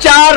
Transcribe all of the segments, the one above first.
4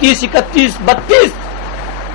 30, 31, 32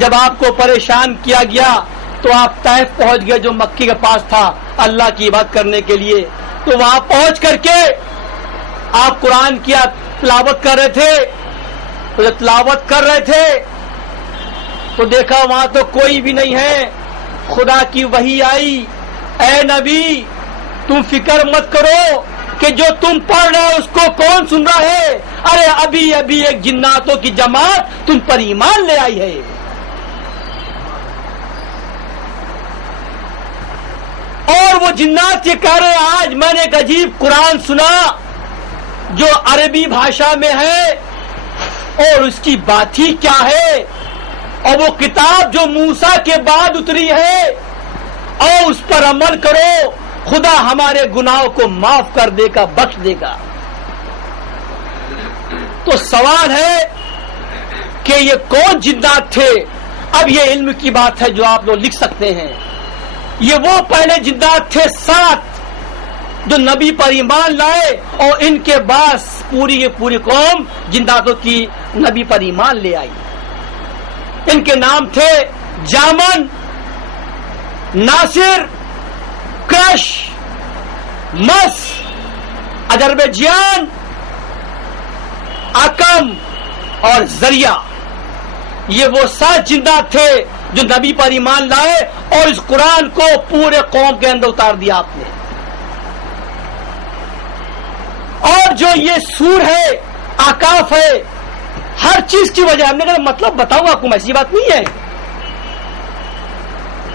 جب آپ کو پریشان کیا گیا تو آپ طائف پہنچ گئے جو مکی کے پاس تھا اللہ کی عبادت کرنے کے لیے. تو وہاں پہنچ کر کے آپ قرآن کی تلاوت کر رہے تھے. تو جب تلاوت کر رہے تھے تو دیکھا وہاں تو کوئی بھی نہیں ہے. خدا کی وحی آئی, اے نبی تم فکر مت کرو کہ جو تم پڑھ رہے ہو اس کو کون سن رہا ہے. ارے ابھی ابھی ایک جناتوں کی جماعت تم پر ایمان لے آئی ہے. اور وہ جنات یہ کہہ رہے ہیں آج میں نے ایک عجیب قرآن سنا جو عربی بھاشا میں ہے اور اس کی بات ہی کیا ہے, اور وہ کتاب جو موسیٰ کے بعد اتری ہے اور اس پر عمل کرو خدا ہمارے گناہوں کو معاف کر دے گا, بخش دے گا. تو سوال ہے کہ یہ کون جنات تھے؟ اب یہ علم کی بات ہے جو آپ لوگ لکھ سکتے ہیں. یہ وہ پہلے جنات تھے 7 جو نبی پر ایمان لائے اور ان کے بعد پوری کی پوری قوم جناتوں کی نبی پر ایمان لے آئی. ان کے نام تھے جامن, ناصر, کرش, مس, اذربائجان, اکم اور ذریعہ. یہ وہ 7 جنات تھے جو نبی پر ایمان لائے اور اس قرآن کو پورے قوم کے اندر اتار دیا آپ نے. اور جو یہ سور ہے, آکاف ہے, ہر چیز کی وجہ ہم نے کہا مطلب بتاؤں آپ کو, ایسی بات نہیں ہے.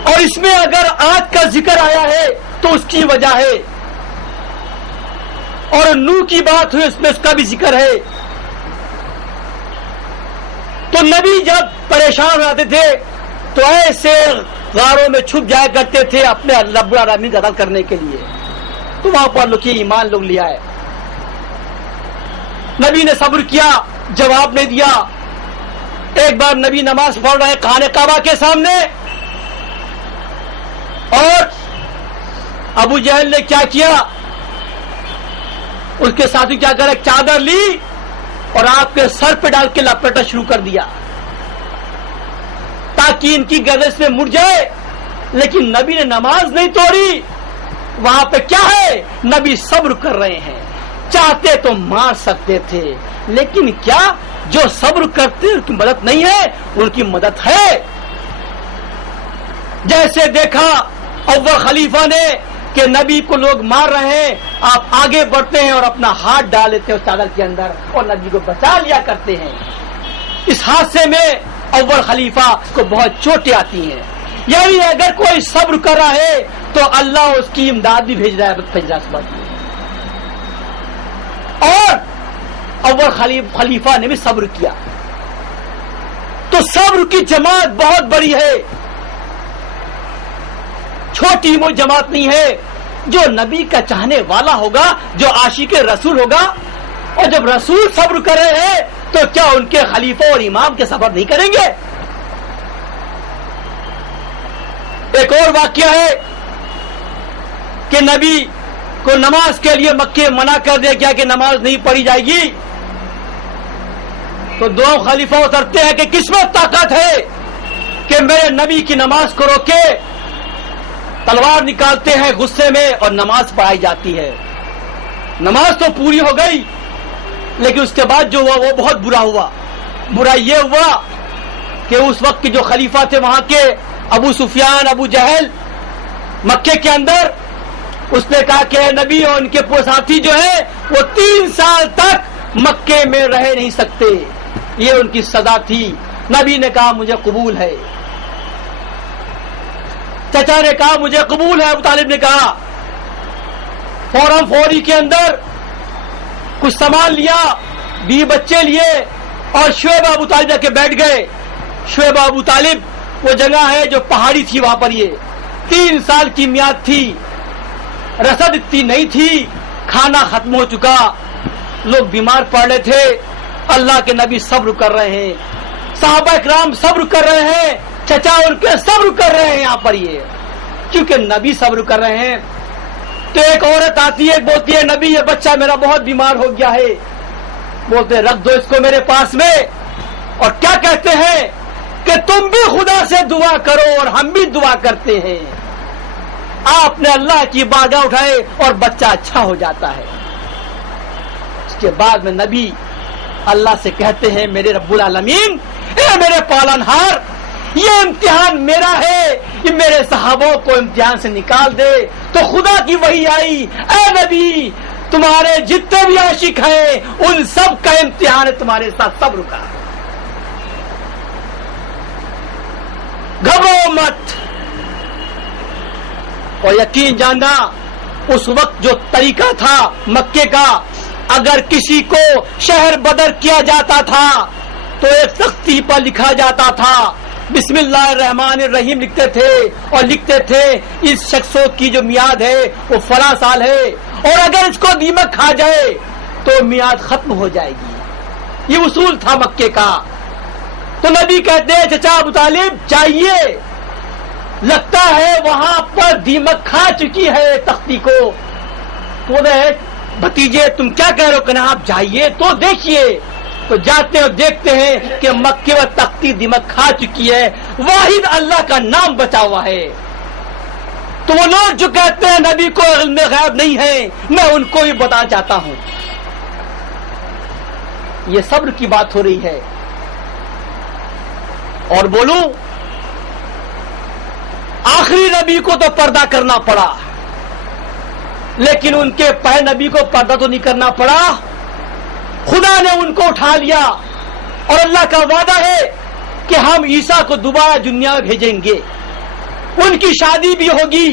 اور اس میں اگر آگ کا ذکر آیا ہے تو اس کی وجہ ہے, اور نوح کی بات ہوئی اس میں اس کا بھی ذکر ہے. تو نبی جب پریشان ہوتے تھے تو ایسے غاروں میں چھپ جایا کرتے تھے اپنے رب العالمین کی عبادت کرنے کے لیے. تو وہاں پر لوگ ایمان لوگ لیا ہے. نبی نے صبر کیا, جواب نہیں دیا. ایک بار نبی نماز پڑھ رہے خانہ کعبہ کے سامنے اور ابو جہل نے کیا کیا, اس کے ساتھ کیا کرا, چادر لی اور آپ کے سر پہ ڈال کے لپیٹنا شروع کر دیا تاکہ ان کی گردش میں مڑ جائے. لیکن نبی نے نماز نہیں توڑی. وہاں پہ کیا ہے, نبی صبر کر رہے ہیں. چاہتے تو مار سکتے تھے لیکن کیا, جو صبر کرتے ان کی مدد نہیں ہے, ان کی مدد ہے. جیسے دیکھا اول خلیفہ نے کہ نبی کو لوگ مار رہے ہیں, آپ آگے بڑھتے ہیں اور اپنا ہاتھ ڈال لیتے ہیں اس چادر کے اندر اور نبی کو بچا لیا کرتے ہیں. اس حادثے میں اول خلیفہ کو بہت چوٹیں آتی ہیں. یعنی اگر کوئی صبر کر رہا ہے تو اللہ اس کی امداد بھی بھیج رہا ہے. اور اول خلیفہ نے بھی صبر کیا. تو صبر کی جماعت بہت بڑی ہے, چھوٹی وہ جماعت نہیں ہے. جو نبی کا چاہنے والا ہوگا, جو عاشق رسول ہوگا, اور جب رسول صبر کر رہے ہیں تو کیا ان کے خلیفہ اور امام کے صبر نہیں کریں گے؟ ایک اور واقعہ ہے کہ نبی کو نماز کے لیے مکے منع کر دیا گیا کہ نماز نہیں پڑھی جائے گی. تو 2 خلیفہ اترتے ہیں کہ کس میں طاقت ہے کہ میرے نبی کی نماز کو روکے. تلوار نکالتے ہیں غصے میں اور نماز پڑھائی جاتی ہے. نماز تو پوری ہو گئی لیکن اس کے بعد جو ہوا وہ بہت برا ہوا. برا یہ ہوا کہ اس وقت کے جو خلیفہ تھے وہاں کے ابو سفیان, ابو جہل, مکے کے اندر, اس نے کہا کہ نبی اور ان کے ساتھی جو ہیں وہ 3 سال تک مکے میں رہ نہیں سکتے. یہ ان کی سزا تھی. نبی نے کہا مجھے قبول ہے. چچا نے کہا مجھے قبول ہے. ابو طالب نے کہا. فوراً فوری کے اندر کچھ سامان لیا, 20 بچے لیے اور شعیب ابو طالب جا کے بیٹھ گئے. شعیب ابو طالب وہ جگہ ہے جو پہاڑی تھی, وہاں پر یہ 3 سال کی میعاد تھی, رسد اتنی نہیں تھی, کھانا ختم ہو چکا, لوگ بیمار پڑ رہے تھے. اللہ کے نبی صبر کر رہے ہیں, صحابہ اکرام صبر کر رہے ہیں, چچا ان کے صبر کر رہے ہیں. یہاں پر یہ کیونکہ نبی صبر کر رہے ہیں. تو ایک عورت آتی ہے, بولتی ہے نبی یہ بچہ میرا بہت بیمار ہو گیا ہے. بولتے رکھ دو اس کو میرے پاس میں. اور کیا کہتے ہیں کہ تم بھی خدا سے دعا کرو اور ہم بھی دعا کرتے ہیں. آپ نے اللہ کی بارگاہ اٹھائے اور بچہ اچھا ہو جاتا ہے. اس کے بعد میں نبی اللہ سے کہتے ہیں میرے رب العالمین، اے میرے پالنہار، یہ امتحان میرا ہے، یہ میرے صحابوں کو امتحان سے نکال دے. تو خدا کی وحی آئی، اے نبی تمہارے جتنے بھی عاشق ہیں ان سب کا امتحان ہے تمہارے ساتھ صبر کا، گھبرو مت. اور یقین جاننا اس وقت جو طریقہ تھا مکے کا، اگر کسی کو شہر بدر کیا جاتا تھا تو ایک تختی پر لکھا جاتا تھا بسم اللہ الرحمن الرحیم لکھتے تھے اور لکھتے تھے اس شخصوں کی جو میعاد ہے وہ فلاں سال ہے، اور اگر اس کو دیمک کھا جائے تو میعاد ختم ہو جائے گی. یہ اصول تھا مکے کا. تو نبی کہتے ہیں چچا ابو طالب جائیے، لگتا ہے وہاں پر دیمک کھا چکی ہے تختی کو. تو بھتیجے تم کیا کہہ رہے ہو؟ کہنا آپ جائیے تو دیکھیے. تو جاتے اور دیکھتے ہیں کہ مکے میں تختی دیمک کھا چکی ہے، واحد اللہ کا نام بچا ہوا ہے. تو وہ لوگ جو کہتے ہیں نبی کو علم غیب نہیں ہے، میں ان کو بھی بتانا چاہتا ہوں. یہ صبر کی بات ہو رہی ہے. اور بولوں آخری نبی کو تو پردہ کرنا پڑا، لیکن ان کے پہلے نبی کو پردہ تو نہیں کرنا پڑا. خدا نے ان کو اٹھا لیا اور اللہ کا وعدہ ہے کہ ہم عیسیٰ کو دوبارہ دنیا میں بھیجیں گے، ان کی شادی بھی ہوگی،